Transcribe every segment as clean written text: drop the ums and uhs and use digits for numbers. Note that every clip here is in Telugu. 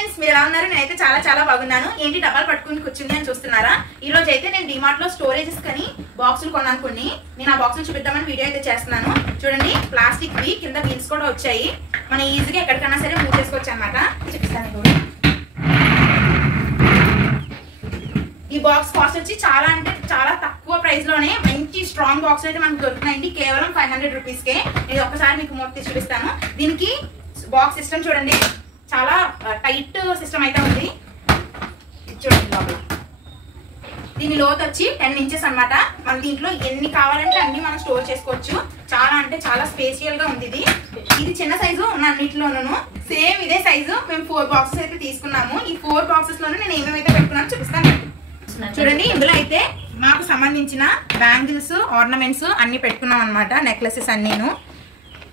ఫ్రెండ్స్, మీరు ఎలా ఉన్నారు? నేనైతే చాలా చాలా బాగున్నాను. ఏంటి డబ్బాలు పట్టుకుని కూర్చుంది అని చూస్తున్నారా? ఈ రోజు అయితే నేను డిమార్ట్ లో స్టోరేజెస్ కని బాక్సులు కొన్నాను కొన్ని. నేను ఆ బాక్సులు చూపిద్దామని వీడియో అయితే చేస్తున్నాను. చూడండి, ప్లాస్టిక్ వి కింద వీల్స్ కూడా వచ్చాయి. మనం ఈజీగా ఎక్కడికైనా సరే మూవ్ చేసుకోవచ్చు అనమాట. చూపిస్తాను. ఈ బాక్స్ కాస్ట్ వచ్చి చాలా అంటే చాలా తక్కువ ప్రైస్ లోనే మంచి స్ట్రాంగ్ బాక్స్ అయితే మనకు దొరుకుతున్నాయండి. కేవలం 500 రూపీస్కే. నేను ఒక్కసారి మీకు మొత్తం చూపిస్తాను. దీనికి బాక్స్ సిస్టమ్ చూడండి, చాలా టైట్ సిస్టమ్ అయితే ఉంది. చూడండి లోపల దీని లోతు వచ్చి 10 ఇంచెస్ అనమాట. మన దీంట్లో ఎన్ని కావాలంటే అన్ని మనం స్టోర్ చేసుకోవచ్చు. చాలా అంటే చాలా స్పేషియల్ గా ఉంది. ఇది చిన్న సైజు ఉన్న అన్నింటిలోనూ సేమ్ ఇదే సైజు మేము 4 బాక్సెస్ అయితే తీసుకున్నాము. ఈ 4 బాక్సెస్ లోనూ నేను ఏమేమైతే పెట్టుకున్నానో చూపిస్తాను. చూడండి, ఇందులో అయితే మాకు సంబంధించిన బ్యాంగిల్స్, ఆర్నమెంట్స్ అన్ని పెట్టుకున్నాం అనమాట. నెక్లెసెస్ అన్నీను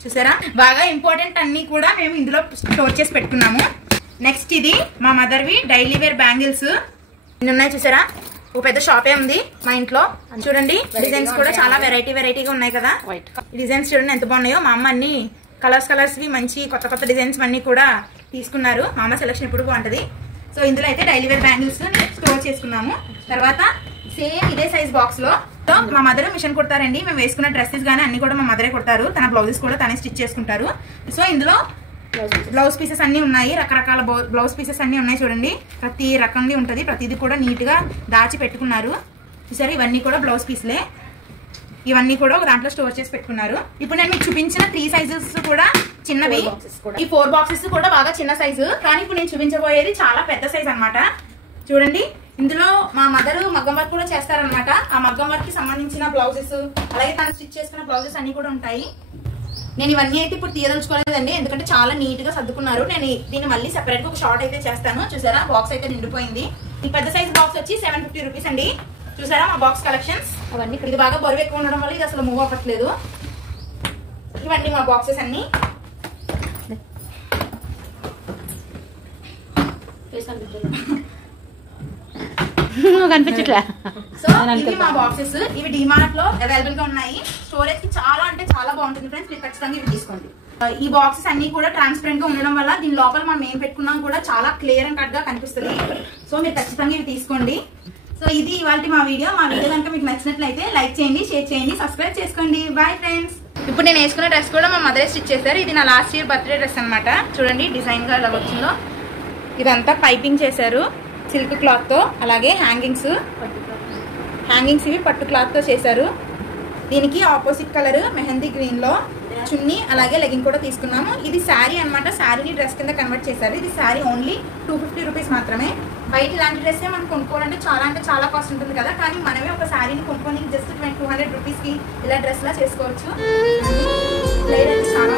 చూసారా, బాగా ఇంపార్టెంట్ అన్ని కూడా మేము ఇందులో స్టోర్ చేసి పెట్టుకున్నాము. నెక్స్ట్ ఇది మా మదర్వి డైలీ వేర్ బ్యాంగిల్స్ ఇన్ని ఉన్నాయి చూసారా. ఓ పెద్ద షాపే ఉంది మా ఇంట్లో. చూడండి, డిజైన్స్ కూడా చాలా వెరైటీగా ఉన్నాయి కదా. డిజైన్స్ చూడండి ఎంత బాగున్నాయో. మా అమ్మ అన్ని కలర్స్ వి మంచి కొత్త డిజైన్స్ అన్ని కూడా తీసుకున్నారు. మా అమ్మ సెలక్షన్ ఎప్పుడు బాగుంటది. సో ఇందులో అయితే డైలీ వేర్ బ్యాంగిల్స్ స్టోర్ చేసుకున్నాము. తర్వాత సేమ్ ఇదే సైజ్ బాక్స్ లో మా మదర్ మిషన్ కుడతారండి. మేము వేసుకున్న డ్రెస్సెస్ గానీ అన్ని కూడా మా మదరే కుడతారు. తన బ్లౌజెస్ కూడా తనే స్టిచ్ చేసుకుంటారు. సో ఇందులో బ్లౌజ్ పీసెస్ అన్ని ఉన్నాయి. రకరకాల బ్లౌజ్ పీసెస్ అన్ని ఉన్నాయి. చూడండి, ప్రతి రకంగా ఉంటది. ప్రతిది కూడా నీట్ గా దాచి పెట్టుకున్నారు. చూసారు, ఇవన్నీ కూడా బ్లౌజ్ పీస్లే. ఇవన్నీ కూడా ఒక దాంట్లో స్టోర్ చేసి పెట్టుకున్నారు. ఇప్పుడు నేను మీకు చూపించిన 3 సైజెస్ కూడా చిన్నవి. ఈ 4 బాక్సెస్ కూడా బాగా చిన్న సైజు. కానీ ఇప్పుడు నేను చూపించబోయేది చాలా పెద్ద సైజ్ అనమాట. చూడండి, ఇందులో మా మదర్ మగ్గం వర్క్ కూడా చేస్తారనమాట. ఆ మగ్గం వర్క్ కి సంబంధించిన బ్లౌజెస్, అలాగే తను స్టిచ్ చేసుకున్న బ్లౌజెస్ అన్ని కూడా ఉంటాయి. నేను ఇవన్నీ అయితే ఇప్పుడు తీయదలుచుకోలేదండి, ఎందుకంటే చాలా నీట్ గా సర్దుకున్నారు. నేను దీన్ని మళ్ళీ సెపరేట్ గా ఒక షార్ట్ అయితే చేస్తాను. చూసారా, బాక్స్ అయితే నిండిపోయింది. ఈ పెద్ద సైజ్ బాక్స్ వచ్చి 750 రూపీస్ అండి. చూసారా మా బాక్స్ కలెక్షన్స్ అవన్నీ. ఇది బాగా బరువు ఎక్కువ ఉండడం వల్ల ఇది అసలు మూవ్ అవ్వట్లేదు. ఇవన్నీ మా బాక్సెస్ అన్ని. కనిపించట్లే. సో ఇవి మా బాక్సెస్. ఇవి డిమార్ట్ లో అవైలబుల్ గా ఉన్నాయి. స్టోరేజ్ కి చాలా అంటే చాలా బాగుంటుంది ఫ్రెండ్స్. మీరు ఖచ్చితంగా ఇవి తీసుకోండి. ఈ బాక్సెస్ అన్ని కూడా ట్రాన్స్పరెంట్ గా ఉండడం వల్ల దీని లోపల మనం ఏం పెట్టుకున్నాం కూడా చాలా క్లియర్ అండ్ కట్ గా కనిపిస్తుంది. సో మీరు ఖచ్చితంగా ఇవి తీసుకోండి. సో ఇది ఇవాళ మా వీడియో. మా వీడియో కనుక మీకు నచ్చినట్లయితే లైక్ చేయండి, షేర్ చేయండి, సబ్స్క్రైబ్ చేసుకోండి. Bye friends. ఇప్పుడు నేను వేసుకున్న డ్రెస్ కూడా మా మదర్ స్టిచ్ చేశారు. ఇది నా లాస్ట్ ఇయర్ బర్త్డే డ్రెస్ అనమాట. చూడండి డిజైన్ గా ఎలా వచ్చిందో. ఇదంతా పైపింగ్ చేశారు సిల్క్ క్లాత్ తో. అలాగే హ్యాంగింగ్స్ ఇవి పట్టు క్లాత్ తో చేశారు. దీనికి ఆపోజిట్ కలర్ మెహందీ గ్రీన్ లో చున్నీ, అలాగే లెగింగ్ కూడా తీసుకున్నాము. ఇది శారీ అనమాట. శారీని డ్రెస్ కింద కన్వర్ట్ చేశారు. ఇది శారీ ఓన్లీ 250 రూపీస్ మాత్రమే. బయట ఇలాంటి డ్రెస్ మనం కొనుక్కోవాలంటే చాలా కాస్ట్ ఉంటుంది కదా. కానీ మనమే ఒక శారీని కొనుక్కొని జస్ట్ 200 రూపీస్ కి ఇలా డ్రెస్ లా చేసుకోవచ్చు. చాలా